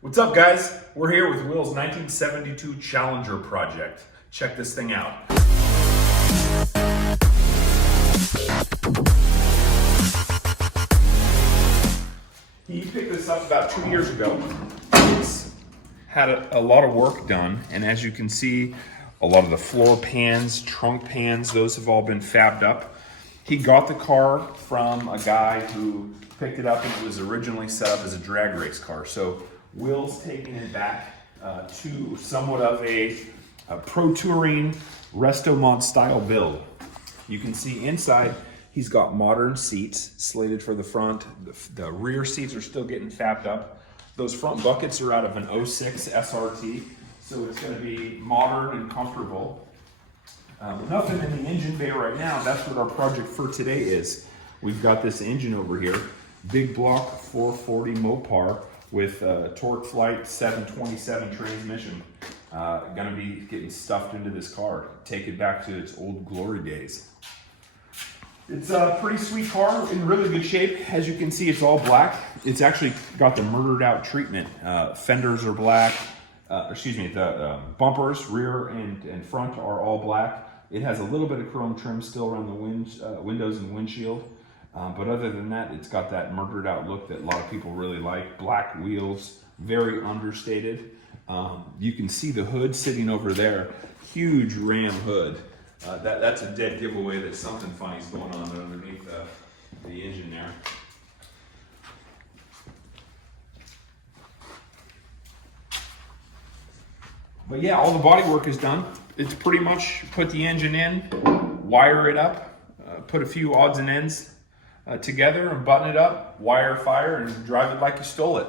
What's up, guys? We're here with Will's 1972 Challenger project. Check this thing out. He picked this up about 2 years ago. It's had a lot of work done, and as you can see, a lot of the floor pans, trunk pans, those have all been fabbed up. He got the car from a guy who picked it up, and it was originally set up as a drag race car. So Will's taking it back to somewhat of a pro touring restomod style build. You can see inside he's got modern seats slated for the front. The rear seats are still getting fabbed up. Those front buckets are out of an 06 SRT, so it's going to be modern and comfortable. Nothing in the engine bay right now. That's what our project for today is. We've got this engine over here, big block 440 Mopar with Torqueflite 727 transmission. Gonna be getting stuffed into this car, take it back to its old glory days. It's a pretty sweet car, in really good shape. As you can see, it's all black. It's actually got the murdered out treatment. Fenders are black. The bumpers, rear and front, are all black. It has a little bit of chrome trim still around the windows and windshield. But other than that, it's got that murdered out look that a lot of people really like. Black wheels, very understated. You can see the hood sitting over there. Huge Ram hood. That's a dead giveaway that something funny's going on underneath the engine there. But yeah, all the body work is done. It's pretty much put the engine in, wire it up, put a few odds and ends together and button it up, wire fire, and drive it like you stole it.